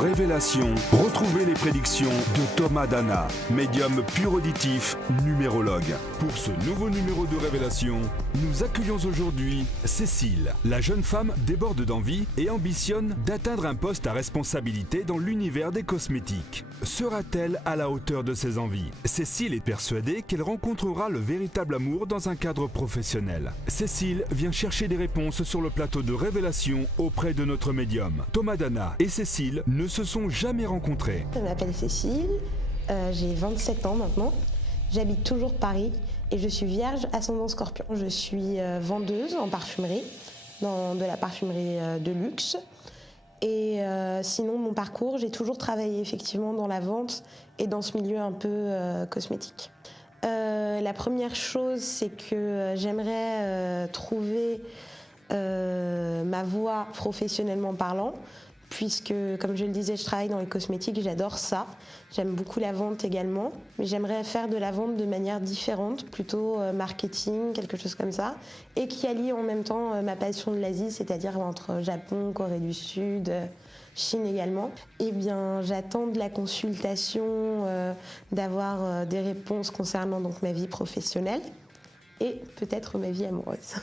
Révélation, retrouvez les prédictions de Thomas Dana, médium pur auditif, numérologue. Pour ce nouveau numéro de Révélation, nous accueillons aujourd'hui Cécile. La jeune femme déborde d'envie et ambitionne d'atteindre un poste à responsabilité dans l'univers des cosmétiques. Sera-t-elle à la hauteur de ses envies? Cécile est persuadée qu'elle rencontrera le véritable amour dans un cadre professionnel. Cécile vient chercher des réponses sur le plateau de Révélation auprès de notre médium. Thomas Dana et Cécile ne se sont jamais rencontrés. Je m'appelle Cécile, j'ai 27 ans maintenant, j'habite toujours Paris et je suis vierge ascendant Scorpion. Je suis vendeuse en parfumerie, dans de la parfumerie de luxe. Et sinon, mon parcours, j'ai toujours travaillé effectivement dans la vente et dans ce milieu un peu cosmétique. La première chose, c'est que j'aimerais trouver ma voie professionnellement parlant, puisque, comme je le disais, je travaille dans les cosmétiques, j'adore ça. J'aime beaucoup la vente également, mais j'aimerais faire de la vente de manière différente, plutôt marketing, quelque chose comme ça, et qui allie en même temps ma passion de l'Asie, c'est-à-dire entre Japon, Corée du Sud, Chine également. Eh bien, j'attends de la consultation, d'avoir des réponses concernant donc ma vie professionnelle et peut-être ma vie amoureuse.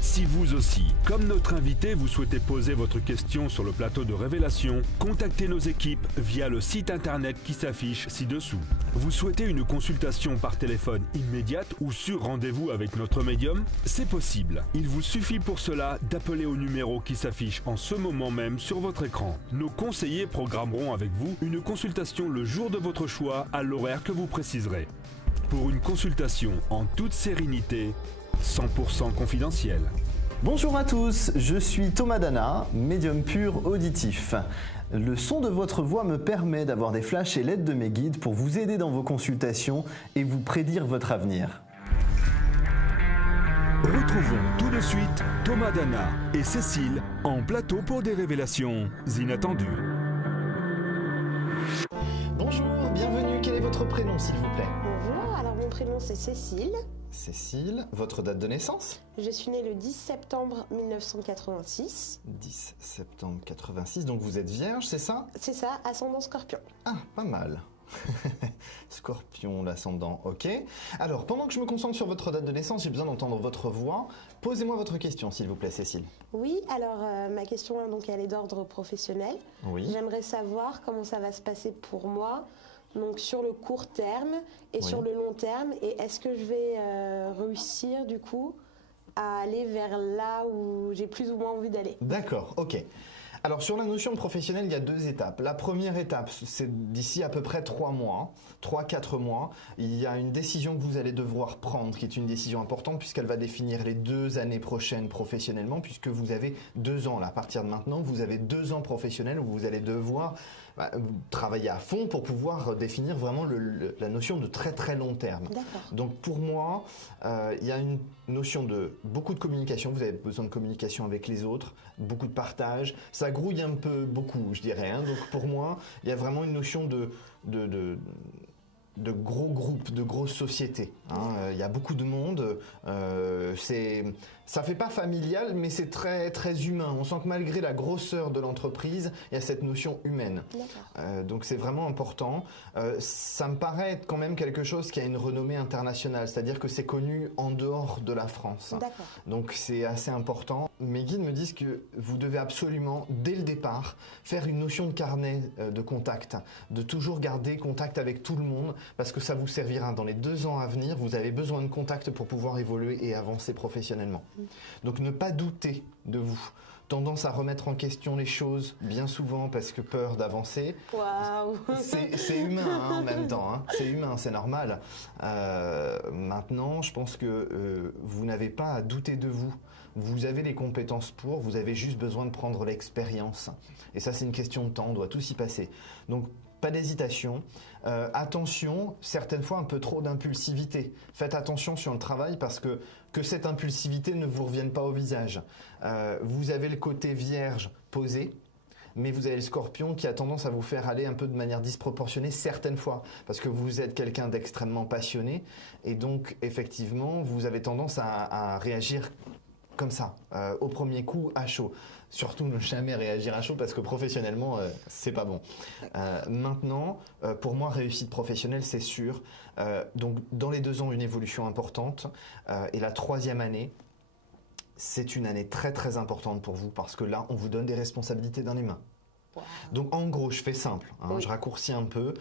Si vous aussi, comme notre invité, vous souhaitez poser votre question sur le plateau de Révélation, contactez nos équipes via le site internet qui s'affiche ci-dessous. Vous souhaitez une consultation par téléphone immédiate ou sur rendez-vous avec notre médium? C'est possible. Il vous suffit pour cela d'appeler au numéro qui s'affiche en ce moment même sur votre écran. Nos conseillers programmeront avec vous une consultation le jour de votre choix à l'horaire que vous préciserez. Pour une consultation en toute sérénité, 100% confidentiel. Bonjour à tous, je suis Thomas Dana, médium pur auditif. Le son de votre voix me permet d'avoir des flashs et l'aide de mes guides pour vous aider dans vos consultations et vous prédire votre avenir. Retrouvons tout de suite Thomas Dana et Cécile en plateau pour des révélations inattendues. Bonjour, bienvenue, quel est votre prénom s'il vous plaît? Bonjour, alors mon prénom c'est Cécile. Cécile, votre date de naissance? Je suis née le 10 septembre 1986. 10 septembre 86, donc vous êtes vierge, c'est ça? C'est ça, ascendant Scorpion. Ah, pas mal. Scorpion, l'ascendant, ok. Alors, pendant que je me concentre sur votre date de naissance, j'ai besoin d'entendre votre voix. Posez-moi votre question, s'il vous plaît, Cécile. Oui, alors ma question donc, elle est d'ordre professionnel. Oui. J'aimerais savoir comment ça va se passer pour moi, donc sur le court terme et sur le long terme. Et est-ce que je vais réussir du coup à aller vers là où j'ai plus ou moins envie d'aller? D'accord, ok. Alors sur la notion de professionnel, il y a deux étapes. La première étape, c'est d'ici à peu près 3 mois, 3-4 mois, il y a une décision que vous allez devoir prendre, qui est une décision importante puisqu'elle va définir les 2 années prochaines professionnellement, puisque vous avez 2 ans là, à partir de maintenant, vous avez 2 ans professionnels où vous allez devoir travailler à fond pour pouvoir définir vraiment la notion de très très long terme. Donc pour moi, il y a une notion de beaucoup de communication, vous avez besoin de communication avec les autres, beaucoup de partage, ça grouille un peu beaucoup je dirais, hein. Donc pour moi, il y a vraiment une notion de gros groupes, de grosses sociétés, hein. Il y a beaucoup de monde, ça fait pas familial mais c'est très très humain. On sent que malgré la grosseur de l'entreprise, il y a cette notion humaine. Donc c'est vraiment important. Ça me paraît être quand même quelque chose qui a une renommée internationale, c'est-à-dire que c'est connu en dehors de la France. Donc c'est assez important. Mes guides me disent que vous devez absolument, dès le départ, faire une notion de carnet de contact, de toujours garder contact avec tout le monde, parce que ça vous servira dans les 2 ans à venir. Vous avez besoin de contact pour pouvoir évoluer et avancer professionnellement. Donc ne pas douter de vous. Tendance à remettre en question les choses bien souvent parce que peur d'avancer. Waouh. C'est humain hein, en même temps, hein. C'est humain, c'est normal. Maintenant, je pense que vous n'avez pas à douter de vous. Vous avez les compétences pour, vous avez juste besoin de prendre l'expérience. Et ça, c'est une question de temps, on doit tous y passer. Donc, pas d'hésitation. Attention, certaines fois un peu trop d'impulsivité. Faites attention sur le travail parce que cette impulsivité ne vous revienne pas au visage. Vous avez le côté vierge posé, mais vous avez le Scorpion qui a tendance à vous faire aller un peu de manière disproportionnée certaines fois, parce que vous êtes quelqu'un d'extrêmement passionné, et donc effectivement vous avez tendance à réagir comme ça, au premier coup, à chaud. Surtout ne jamais réagir à chaud parce que professionnellement, c'est pas bon. Maintenant, pour moi, réussite professionnelle, c'est sûr. Donc, dans les 2 ans, une évolution importante. Et la 3e année, c'est une année très très importante pour vous parce que là, on vous donne des responsabilités dans les mains. Wow. Donc en gros, je fais simple, Oui. je raccourcis un peu.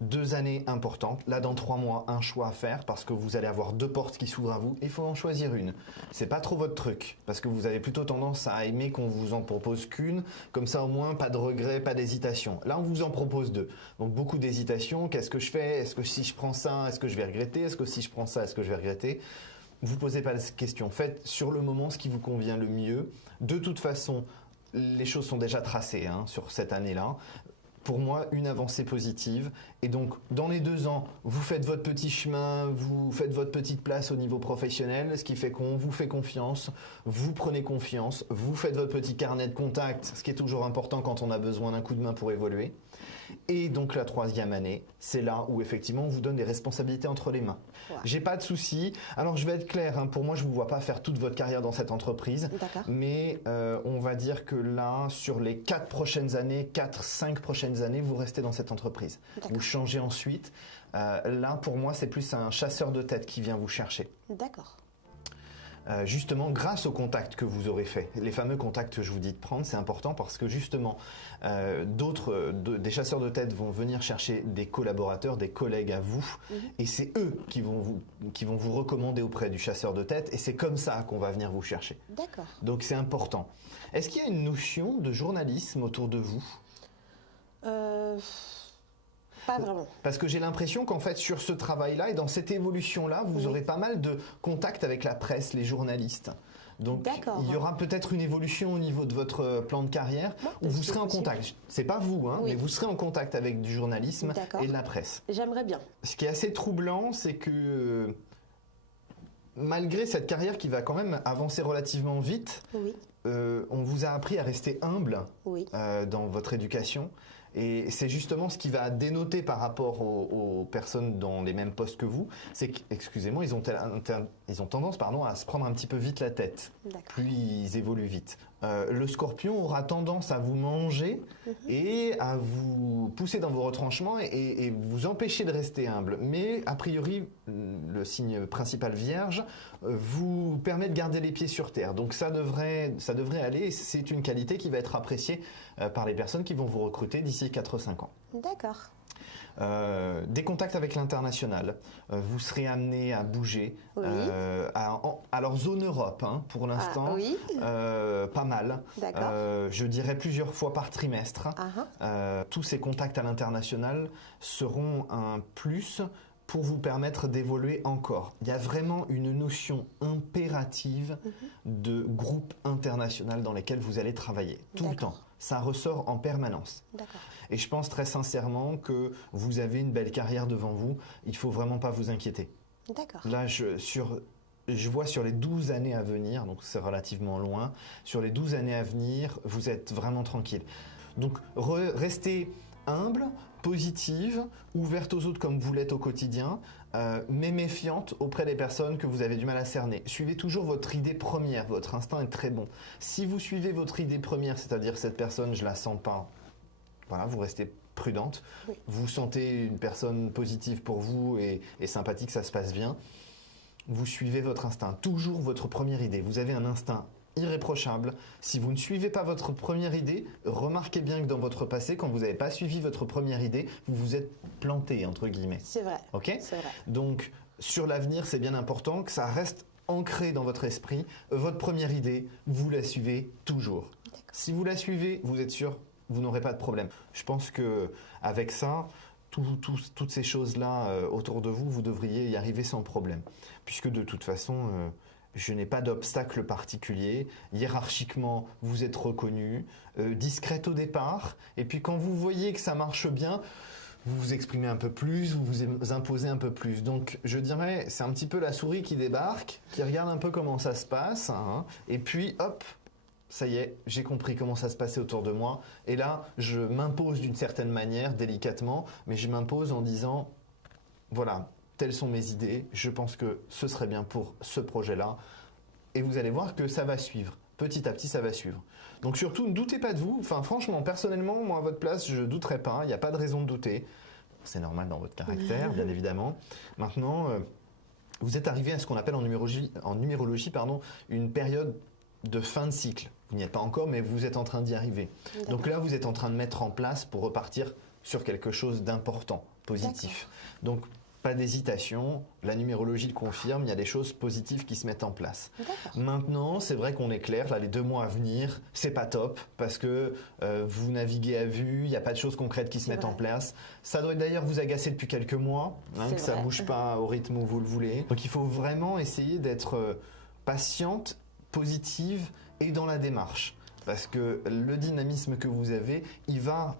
2 années importantes. Là, dans 3 mois, un choix à faire parce que vous allez avoir 2 portes qui s'ouvrent à vous. Il faut en choisir une. C'est pas trop votre truc parce que vous avez plutôt tendance à aimer qu'on vous en propose qu'une. Comme ça, au moins, pas de regret, pas d'hésitation. Là, on vous en propose 2. Donc beaucoup d'hésitation. Qu'est-ce que je fais? Est-ce que si je prends ça, est-ce que je vais regretter? Est-ce que si je prends ça, est-ce que je vais regretter? Vous posez pas la question. Faites sur le moment ce qui vous convient le mieux. De toute façon, les choses sont déjà tracées sur cette année-là. Pour moi, une avancée positive. Et donc, dans les 2 ans, vous faites votre petit chemin, vous faites votre petite place au niveau professionnel, ce qui fait qu'on vous fait confiance, vous prenez confiance, vous faites votre petit carnet de contacts, ce qui est toujours important quand on a besoin d'un coup de main pour évoluer. Et donc la 3e année, c'est là où effectivement on vous donne des responsabilités entre les mains. Ouais. J'ai pas de souci. Alors je vais être clair, pour moi je vous vois pas faire toute votre carrière dans cette entreprise. D'accord. Mais on va dire que là, sur les 4 prochaines années, 4-5 prochaines années, vous restez dans cette entreprise. D'accord. Vous changez ensuite. Là, pour moi, c'est plus un chasseur de tête qui vient vous chercher. D'accord. Justement, grâce aux contacts que vous aurez faits, les fameux contacts que je vous dis de prendre, c'est important parce que justement, des chasseurs de tête vont venir chercher des collaborateurs, des collègues à vous, et c'est eux qui vont vous recommander auprès du chasseur de tête, et c'est comme ça qu'on va venir vous chercher. D'accord. Donc c'est important. Est-ce qu'il y a une notion de journalisme autour de vous? Pas vraiment. Parce que j'ai l'impression qu'en fait, sur ce travail-là et dans cette évolution-là, vous aurez pas mal de contacts avec la presse, les journalistes. Donc, il y aura peut-être une évolution au niveau de votre plan de carrière où vous serez en contact. C'est pas vous, mais vous serez en contact avec du journalisme et de la presse. J'aimerais bien. Ce qui est assez troublant, c'est que malgré cette carrière qui va quand même avancer relativement vite, on vous a appris à rester humble dans votre éducation. Et c'est justement ce qui va dénoter par rapport aux personnes dans les mêmes postes que vous, c'est que, excusez-moi, ils ont tendance à se prendre un petit peu vite la tête. Plus ils évoluent vite. Le scorpion aura tendance à vous manger et à vous pousser dans vos retranchements et vous empêcher de rester humble. Mais a priori, le signe principal vierge vous permet de garder les pieds sur terre. Donc ça devrait aller et c'est une qualité qui va être appréciée par les personnes qui vont vous recruter d'ici 4-5 ans. D'accord. Des contacts avec l'international, vous serez amené à bouger. Alors zone Europe, pour l'instant, pas mal. Je dirais plusieurs fois par trimestre. Tous ces contacts à l'international seront un plus pour vous permettre d'évoluer encore. Il y a vraiment une notion impérative de groupe international dans lesquels vous allez travailler tout le temps. Ça ressort en permanence. Et je pense très sincèrement que vous avez une belle carrière devant vous. Il ne faut vraiment pas vous inquiéter. Là, je vois sur les 12 années à venir, donc c'est relativement loin, sur les 12 années à venir, vous êtes vraiment tranquille. Donc, restez humble, positive, ouverte aux autres comme vous l'êtes au quotidien, mais méfiante auprès des personnes que vous avez du mal à cerner. Suivez toujours votre idée première, votre instinct est très bon. Si vous suivez votre idée première, c'est-à-dire cette personne, je la sens pas, voilà, vous restez prudente, vous sentez une personne positive pour vous et sympathique, ça se passe bien, vous suivez votre instinct, toujours votre première idée. Vous avez un instinct irréprochable. Si vous ne suivez pas votre première idée, remarquez bien que dans votre passé, quand vous n'avez pas suivi votre première idée, vous vous êtes planté, entre guillemets. C'est vrai. Ok ? C'est vrai. Donc, sur l'avenir, c'est bien important que ça reste ancré dans votre esprit. Votre première idée, vous la suivez toujours. Si vous la suivez, vous êtes sûr, vous n'aurez pas de problème. Je pense que avec ça, toutes ces choses-là autour de vous, vous devriez y arriver sans problème. Puisque de toute façon, je n'ai pas d'obstacle particulier. Hiérarchiquement, vous êtes reconnu, discrète au départ. Et puis quand vous voyez que ça marche bien, vous vous exprimez un peu plus, vous vous imposez un peu plus. Donc je dirais, c'est un petit peu la souris qui débarque, qui regarde un peu comment ça se passe. Et puis hop, ça y est, j'ai compris comment ça se passait autour de moi. Et là, je m'impose d'une certaine manière, délicatement, mais je m'impose en disant, voilà, telles sont mes idées, je pense que ce serait bien pour ce projet-là. Et vous allez voir que ça va suivre. petit à petit, ça va suivre. Donc surtout, ne doutez pas de vous. Enfin, franchement, personnellement, moi, à votre place, je ne douterais pas. Il n'y a pas de raison de douter. C'est normal dans votre caractère, bien évidemment. Maintenant, vous êtes arrivé à ce qu'on appelle en numérologie, une période de fin de cycle. Vous n'y êtes pas encore, mais vous êtes en train d'y arriver. Donc là, vous êtes en train de mettre en place pour repartir sur quelque chose d'important, positif. Donc, pas d'hésitation, la numérologie le confirme, il y a des choses positives qui se mettent en place. Maintenant, c'est vrai qu'on est clair, là, les 2 mois à venir, c'est pas top parce que vous naviguez à vue, il n'y a pas de choses concrètes qui se mettent en place. Ça doit d'ailleurs vous agacer depuis quelques mois, que ça ne bouge pas au rythme où vous le voulez. Donc il faut vraiment essayer d'être patiente, positive et dans la démarche. Parce que le dynamisme que vous avez, il va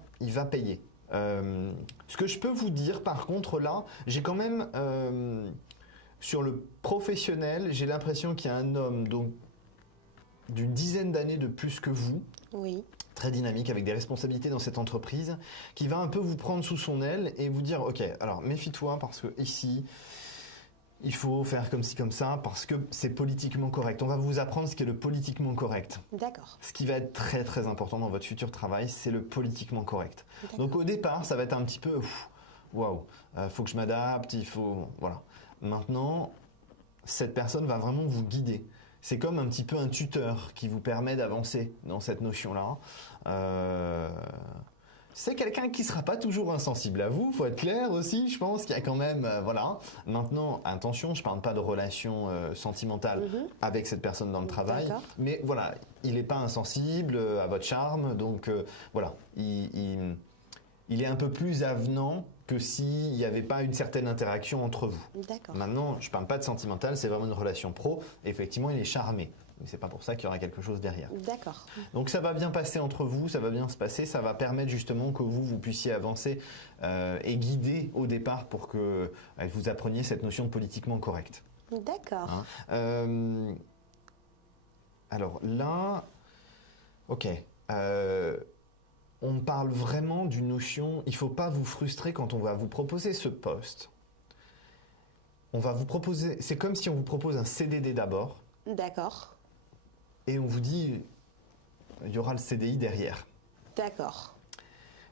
payer. Ce que je peux vous dire par contre là, j'ai quand même sur le professionnel, j'ai l'impression qu'il y a un homme donc d'une dizaine d'années de plus que vous, très dynamique avec des responsabilités dans cette entreprise, qui va un peu vous prendre sous son aile et vous dire ok, alors méfie-toi parce que ici il faut faire comme ci, comme ça, parce que c'est politiquement correct. On va vous apprendre ce qu'est le politiquement correct. D'accord. Ce qui va être très très important dans votre futur travail, c'est le politiquement correct. Donc au départ, ça va être un petit peu, waouh, faut que je m'adapte, il faut, voilà. Maintenant, cette personne va vraiment vous guider. C'est comme un petit peu un tuteur qui vous permet d'avancer dans cette notion-là. C'est quelqu'un qui ne sera pas toujours insensible à vous, faut être clair aussi, je pense qu'il y a quand même, voilà. Maintenant, attention, je ne parle pas de relation sentimentale avec cette personne dans le travail, mais voilà, il n'est pas insensible à votre charme, donc voilà, il est un peu plus avenant que s'il n'y avait pas une certaine interaction entre vous. Maintenant, je ne parle pas de sentimental, c'est vraiment une relation pro, effectivement, il est charmé. Mais c'est pas pour ça qu'il y aura quelque chose derrière. D'accord. Donc ça va bien passer entre vous, ça va bien se passer, ça va permettre justement que vous puissiez avancer et guider au départ pour que vous appreniez cette notion de politiquement correct. D'accord. Alors là, ok. On parle vraiment d'une notion, il ne faut pas vous frustrer quand on va vous proposer ce poste. On va vous proposer, c'est comme si on vous propose un CDD d'abord. D'accord. Et on vous dit, il y aura le CDI derrière. D'accord.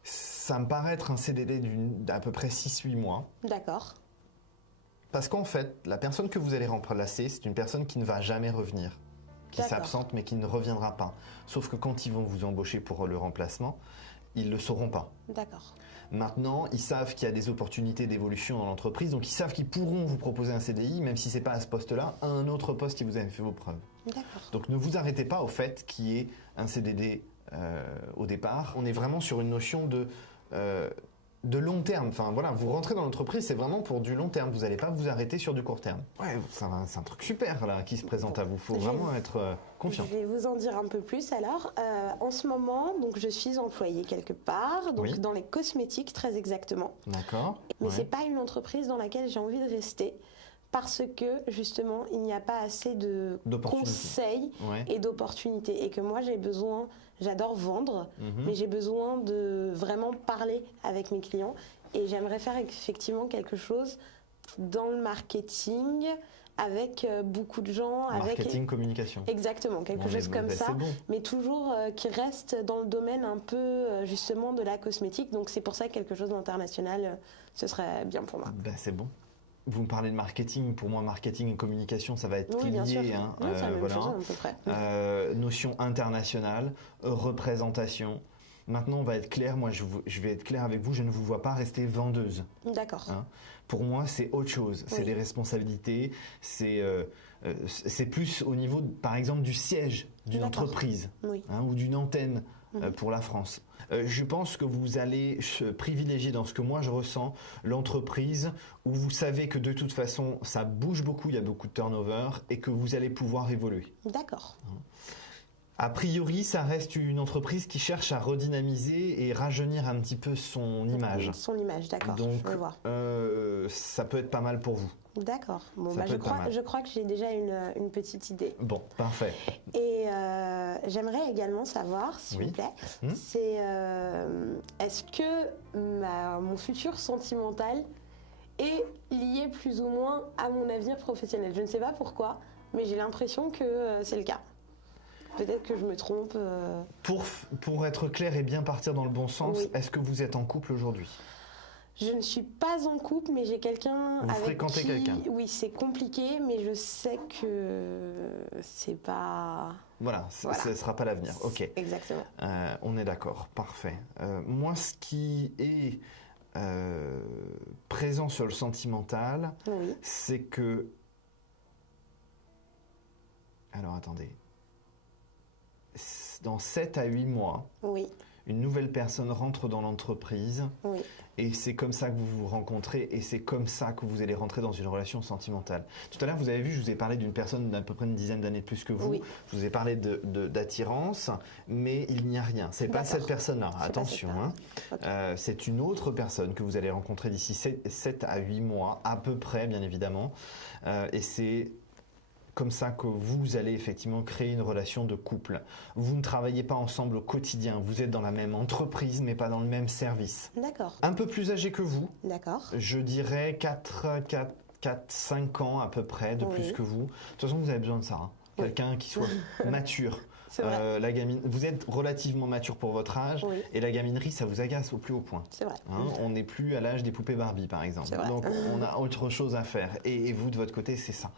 Ça me paraît être un CDD d'à peu près 6-8 mois. D'accord. Parce qu'en fait, la personne que vous allez remplacer, c'est une personne qui ne va jamais revenir, qui s'absente mais qui ne reviendra pas. Sauf que quand ils vont vous embaucher pour le remplacement, ils ne le sauront pas. D'accord. Maintenant, ils savent qu'il y a des opportunités d'évolution dans l'entreprise, donc ils savent qu'ils pourront vous proposer un CDI, même si ce n'est pas à ce poste-là, à un autre poste si vous avez fait vos preuves. Donc ne vous arrêtez pas au fait qu'il y ait un CDD au départ. On est vraiment sur une notion de long terme. Enfin voilà, vous rentrez dans l'entreprise, c'est vraiment pour du long terme. Vous n'allez pas vous arrêter sur du court terme. Ouais, c'est un truc super là qui se présente à vous. Il faut vraiment être confiant. Je vais vous en dire un peu plus alors. En ce moment, donc je suis employée quelque part, donc dans les cosmétiques très exactement. D'accord. Mais c'est pas une entreprise dans laquelle j'ai envie de rester. Parce que justement, il n'y a pas assez de conseils et d'opportunités. Et que moi, j'adore vendre, mais j'ai besoin de vraiment parler avec mes clients. Et j'aimerais faire effectivement quelque chose dans le marketing, avec beaucoup de gens. Marketing, communication. Exactement, quelque chose comme ça. Bon. Mais toujours qui reste dans le domaine un peu justement de la cosmétique. Donc c'est pour ça que quelque chose d'international, ce serait bien pour moi. Ben, c'est bon. Vous me parlez de marketing, pour moi marketing et communication ça va être lié, hein, c'est la même chose, à peu près. Notion internationale, représentation. Maintenant on va être clair, moi je vais être clair avec vous, je ne vous vois pas rester vendeuse. D'accord. Hein. Pour moi c'est autre chose, c'est des responsabilités, c'est plus au niveau par exemple du siège d'une entreprise ou d'une antenne. Pour la France. Je pense que vous allez privilégier dans ce que moi je ressens l'entreprise où vous savez que de toute façon ça bouge beaucoup, il y a beaucoup de turnover et que vous allez pouvoir évoluer. D'accord. A priori, ça reste une entreprise qui cherche à redynamiser et rajeunir un petit peu son image. Son image, d'accord. Donc, ça peut être pas mal pour vous. D'accord. Bon, je crois que j'ai déjà une petite idée. Bon, parfait. Et j'aimerais également savoir, s'il vous plaît, c'est est-ce que mon futur sentimental est lié plus ou moins à mon avenir professionnel? Je ne sais pas pourquoi, mais j'ai l'impression que c'est le cas. Peut-être que je me trompe. Pour être clair et bien partir dans le bon sens, Oui. est-ce que vous êtes en couple aujourd'hui? Je ne suis pas en couple, mais j'ai quelqu'un Vous avec fréquentez qui... quelqu'un? Oui, c'est compliqué, mais je sais que c'est pas... Voilà, Voilà. ce ne sera pas l'avenir. Ok. Exactement. On est d'accord, parfait. Moi, ce qui est présent sur le sentimental, Oui. c'est que... Alors, attendez. Dans 7 à 8 mois, Oui. une nouvelle personne rentre dans l'entreprise Oui. et c'est comme ça que vous vous rencontrez et c'est comme ça que vous allez rentrer dans une relation sentimentale. Tout à l'heure, vous avez vu, je vous ai parlé d'une personne d'à peu près une dizaine d'années de plus que vous. Oui. Je vous ai parlé d'attirance, mais il n'y a rien. C'est pas D'accord. cette personne-là. C'est Attention, pas hein. cette personne. C'est une autre personne que vous allez rencontrer d'ici 7 à 8 mois, à peu près, bien évidemment. Et c'est comme ça que vous allez effectivement créer une relation de couple. Vous ne travaillez pas ensemble au quotidien. Vous êtes dans la même entreprise, mais pas dans le même service. D'accord. Un peu plus âgé que vous, D'accord. je dirais 4-5 ans à peu près de Oui. plus que vous. De toute façon, vous avez besoin de ça. Hein. Oui. Quelqu'un qui soit mature. C'est vrai. La gamine, vous êtes relativement mature pour votre âge Oui. et la gaminerie, ça vous agace au plus haut point. C'est vrai. Hein, on n'est plus à l'âge des poupées Barbie, par exemple. C'est vrai. Donc, on a autre chose à faire. Et vous, de votre côté, c'est ça.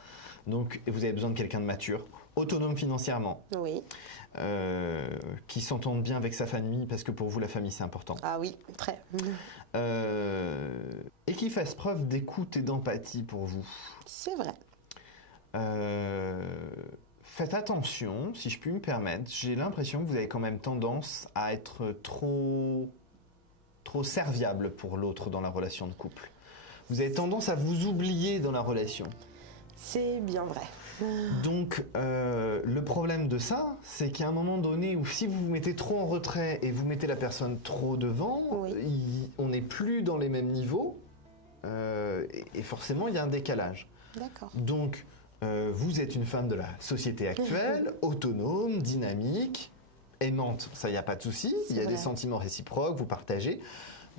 Donc, vous avez besoin de quelqu'un de mature, autonome financièrement, Oui. qui s'entende bien avec sa famille, parce que pour vous, la famille, c'est important. Ah oui, très. Et qui fasse preuve d'écoute et d'empathie pour vous. C'est vrai. Faites attention, si je puis me permettre, j'ai l'impression que vous avez quand même tendance à être trop serviable pour l'autre dans la relation de couple. Vous avez tendance à vous oublier dans la relation. C'est bien vrai. Donc, le problème de ça, c'est qu'il y a un moment donné où si vous vous mettez trop en retrait et vous mettez la personne trop devant, Oui. on n'est plus dans les mêmes niveaux et forcément, il y a un décalage. D'accord. Donc, vous êtes une femme de la société actuelle, autonome, dynamique, aimante, ça, il n'y a pas de souci. Il y a vrai. des sentiments réciproques, vous partagez.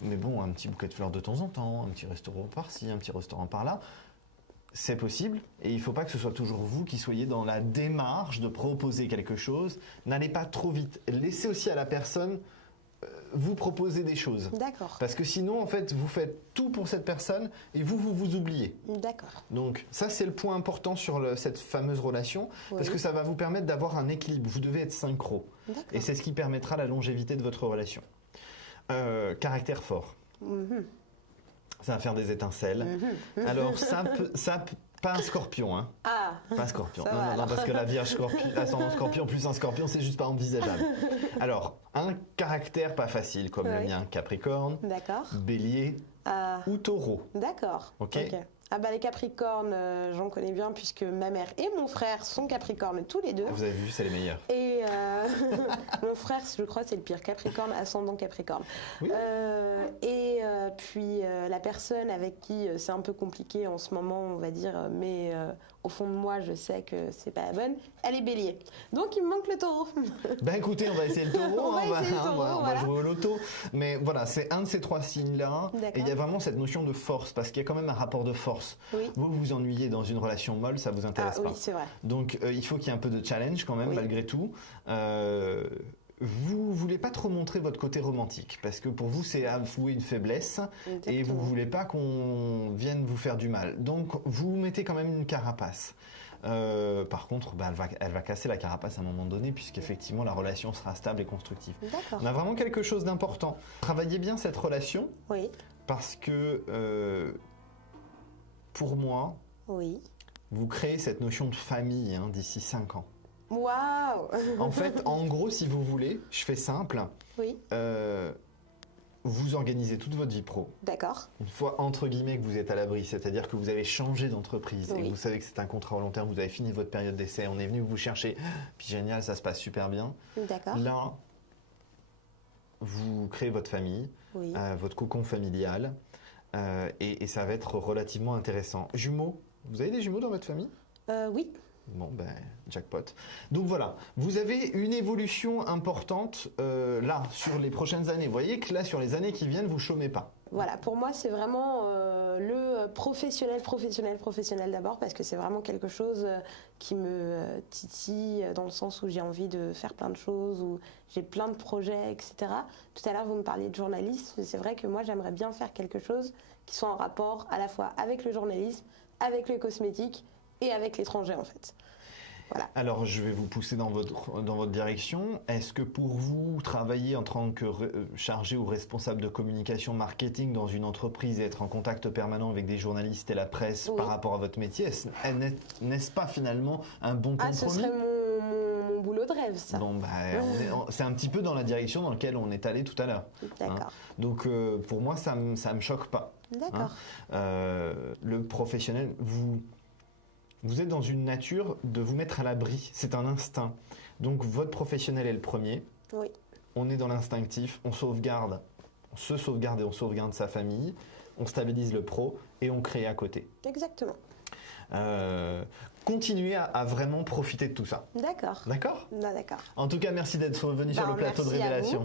Mais bon, un petit bouquet de fleurs de temps en temps, un petit restaurant par-ci, un petit restaurant par-là, c'est possible. Et il ne faut pas que ce soit toujours vous qui soyez dans la démarche de proposer quelque chose. N'allez pas trop vite. Laissez aussi à la personne vous proposer des choses. D'accord. Parce que sinon, en fait, vous faites tout pour cette personne et vous oubliez. D'accord. Donc ça, c'est le point important sur cette fameuse relation, parce Oui. que ça va vous permettre d'avoir un équilibre. Vous devez être synchro. D'accord. Et c'est ce qui permettra la longévité de votre relation. Caractère fort. Mhm. Ça va faire des étincelles. Mhm. Alors pas un scorpion, hein. Ah. Pas un scorpion. Ça Non, va, non, non, alors. parce que la Vierge scorpion, ascendant scorpion plus un scorpion, c'est juste pas envisageable. Alors, un caractère pas facile comme le Oui. mien, Capricorne, D'accord. Bélier Ah. ou Taureau. D'accord. Ok. Ah bah les Capricornes, j'en connais bien puisque ma mère et mon frère sont Capricornes tous les deux. Vous avez vu, c'est les meilleurs. Et mon frère, je crois, c'est le pire, Capricorne, ascendant Capricorne. Oui. Puis la personne avec qui c'est un peu compliqué en ce moment, on va dire, mais au fond de moi, je sais que c'est pas la bonne, elle est Bélier. Donc il me manque le Taureau. Ben écoutez, on va essayer le Taureau. On va essayer le Taureau, on va voilà. jouer au loto. Mais voilà, c'est un de ces trois signes-là. D'accord. Et il y a vraiment cette notion de force, parce qu'il y a quand même un rapport de force. Oui. Vous vous ennuyez dans une relation molle, ça vous Ah intéresse oui, pas. c'est vrai. Donc il faut qu'il y ait un peu de challenge quand même, Oui. malgré tout. Vous voulez pas trop montrer votre côté romantique, parce que pour vous c'est avouer une faiblesse et vous Exactement. voulez pas qu'on vienne vous faire du mal. Donc vous mettez quand même une carapace. Par contre, bah, elle va casser la carapace à un moment donné, puisqu'effectivement la relation sera stable et constructive. D'accord. On a vraiment quelque chose d'important. Travaillez bien cette relation, Oui. parce que pour moi, Oui. vous créez cette notion de famille hein, d'ici 5 ans. Waouh. En fait, en gros, si vous voulez, je fais simple, Oui. vous organisez toute votre vie pro. D'accord. Une fois, entre guillemets, que vous êtes à l'abri, c'est-à-dire que vous avez changé d'entreprise et Oui. vous savez que c'est un contrat au long terme, vous avez fini votre période d'essai, on est venu vous chercher, puis génial, ça se passe super bien. D'accord. Là, vous créez votre famille, Oui. votre cocon familial, et ça va être relativement intéressant. Jumeaux, vous avez des jumeaux dans votre famille ? Oui. Bon, ben, jackpot. Donc voilà, vous avez une évolution importante là, sur les prochaines années. Vous voyez que là, sur les années qui viennent, vous chômez pas. Voilà, pour moi, c'est vraiment le professionnel d'abord, parce que c'est vraiment quelque chose qui me titille dans le sens où j'ai envie de faire plein de choses, où j'ai plein de projets, etc. Tout à l'heure, vous me parliez de journalisme. C'est vrai que moi, j'aimerais bien faire quelque chose qui soit en rapport à la fois avec le journalisme, avec les cosmétiques et avec l'étranger, en fait. Voilà. Alors, je vais vous pousser dans votre direction. Est-ce que pour vous, travailler en tant que chargé ou responsable de communication marketing dans une entreprise et être en contact permanent avec des journalistes et la presse par rapport à votre métier, n'est-ce pas finalement un bon compromis ? Ce serait mon boulot de rêve, ça. Bon, c'est un petit peu dans la direction dans laquelle on est allé tout à l'heure. D'accord. Donc, pour moi, ça me choque pas. D'accord. Le professionnel, vous êtes dans une nature de vous mettre à l'abri, c'est un instinct. Donc votre professionnel est le premier. Oui. On est dans l'instinctif, on se sauvegarde et on sauvegarde sa famille, on stabilise le pro et on crée à côté. Exactement. Continuez à vraiment profiter de tout ça. D'accord. D'accord ? D'accord. En tout cas, merci d'être venu sur le plateau de Révélation.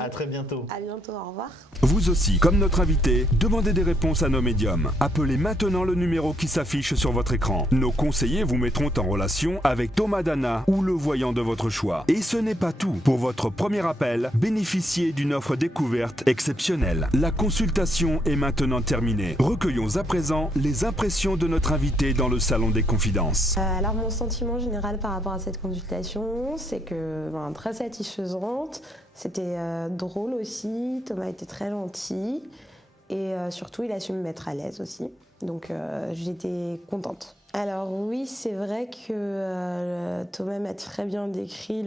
À très bientôt. À bientôt, au revoir. Vous aussi, comme notre invité, demandez des réponses à nos médiums. Appelez maintenant le numéro qui s'affiche sur votre écran. Nos conseillers vous mettront en relation avec Thomas Dana ou le voyant de votre choix. Et ce n'est pas tout. Pour votre premier appel, bénéficiez d'une offre découverte exceptionnelle. La consultation est maintenant terminée. Recueillons à présent les impressions de notre invité dans le salon des confidences. Alors mon sentiment général par rapport à cette consultation, c'est que très satisfaisante, c'était drôle aussi, Thomas était très gentil et surtout il a su me mettre à l'aise aussi, donc j'étais contente. Alors oui, c'est vrai que Thomas m'a très bien décrit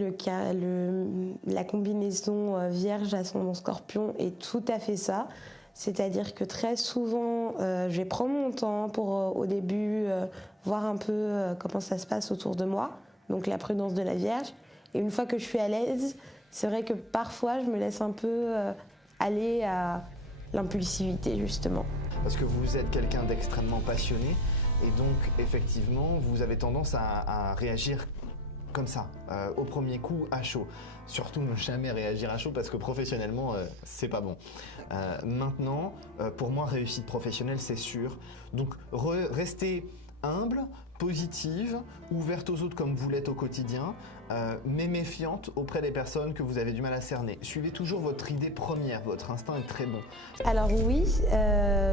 la combinaison vierge ascendant scorpion est tout à fait ça. C'est-à-dire que très souvent, je vais prendre mon temps pour au début voir un peu comment ça se passe autour de moi, donc la prudence de la Vierge. Et une fois que je suis à l'aise, c'est vrai que parfois je me laisse un peu aller à l'impulsivité justement. Parce que vous êtes quelqu'un d'extrêmement passionné et donc effectivement vous avez tendance à réagir comme ça, au premier coup à chaud. Surtout ne jamais réagir à chaud parce que professionnellement c'est pas bon. Maintenant, pour moi réussite professionnelle c'est sûr. Donc restez humble, positive, ouverte aux autres comme vous l'êtes au quotidien, mais méfiante auprès des personnes que vous avez du mal à cerner. Suivez toujours votre idée première, votre instinct est très bon. Alors oui,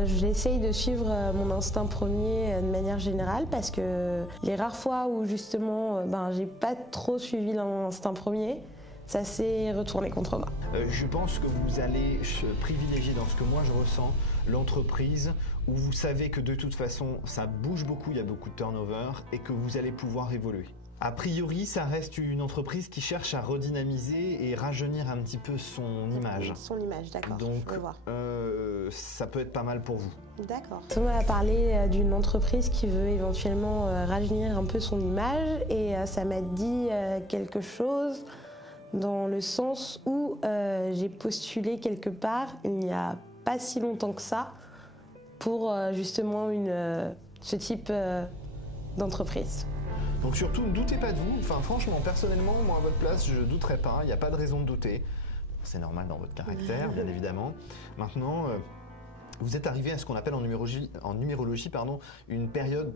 j'essaye de suivre mon instinct premier de manière générale parce que les rares fois où justement j'ai pas trop suivi l'instinct premier, ça s'est retourné contre moi. Je pense que vous allez privilégier dans ce que moi je ressens l'entreprise où vous savez que de toute façon ça bouge beaucoup, il y a beaucoup de turnover et que vous allez pouvoir évoluer. A priori, ça reste une entreprise qui cherche à redynamiser et rajeunir un petit peu son image. Son image, d'accord. Donc, je vais voir. Ça peut être pas mal pour vous. D'accord. Thomas a parlé d'une entreprise qui veut éventuellement rajeunir un peu son image et ça m'a dit quelque chose dans le sens où j'ai postulé quelque part il n'y a pas si longtemps que ça pour justement ce type d'entreprise. Donc surtout, ne doutez pas de vous. Enfin, franchement, personnellement, moi à votre place, je ne douterais pas. Il n'y a pas de raison de douter. C'est normal dans votre caractère, bien évidemment. Maintenant, vous êtes arrivé à ce qu'on appelle en numérologie, une période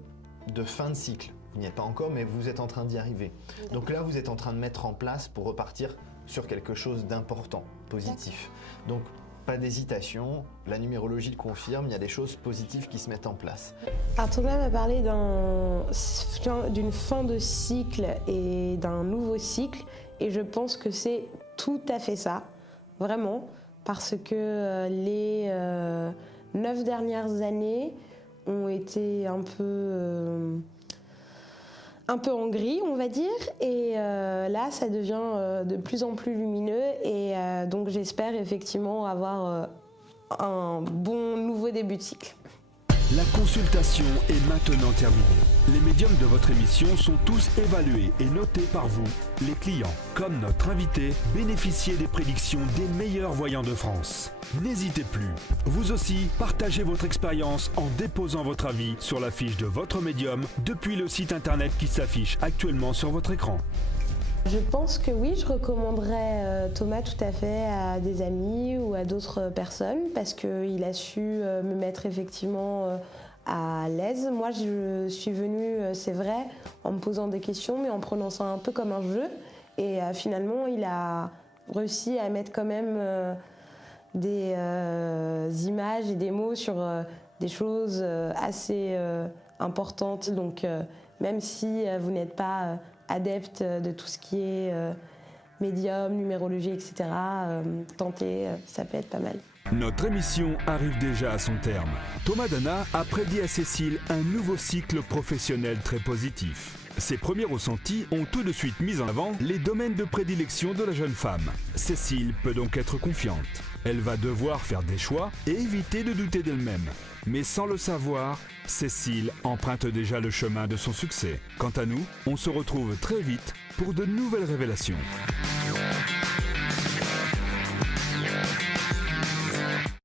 de fin de cycle. Vous n'y êtes pas encore, mais vous êtes en train d'y arriver. Donc là, vous êtes en train de mettre en place pour repartir sur quelque chose d'important, positif. Donc, pas d'hésitation, la numérologie le confirme, il y a des choses positives qui se mettent en place. Alors Thomas m'a parlé d'une fin de cycle et d'un nouveau cycle et je pense que c'est tout à fait ça, vraiment, parce que les 9 dernières années ont été un peu en gris, on va dire, et là ça devient de plus en plus lumineux et donc j'espère effectivement avoir un bon nouveau début de cycle. La consultation est maintenant terminée. Les médiums de votre émission sont tous évalués et notés par vous, les clients. Comme notre invité, bénéficiez des prédictions des meilleurs voyants de France. N'hésitez plus. Vous aussi, partagez votre expérience en déposant votre avis sur la fiche de votre médium depuis le site internet qui s'affiche actuellement sur votre écran. Je pense que oui, je recommanderais Thomas tout à fait à des amis ou à d'autres personnes parce qu'il a su me mettre effectivement à l'aise. Moi, je suis venue, c'est vrai, en me posant des questions, mais en prenant ça un peu comme un jeu. Et finalement, il a réussi à mettre quand même des images et des mots sur des choses assez importantes. Donc, même si vous n'êtes pas adepte de tout ce qui est médium, numérologie, etc., tentez, ça peut être pas mal. Notre émission arrive déjà à son terme. Thomas Dana a prédit à Cécile un nouveau cycle professionnel très positif. Ses premiers ressentis ont tout de suite mis en avant les domaines de prédilection de la jeune femme. Cécile peut donc être confiante. Elle va devoir faire des choix et éviter de douter d'elle-même. Mais sans le savoir, Cécile emprunte déjà le chemin de son succès. Quant à nous, on se retrouve très vite pour de nouvelles révélations.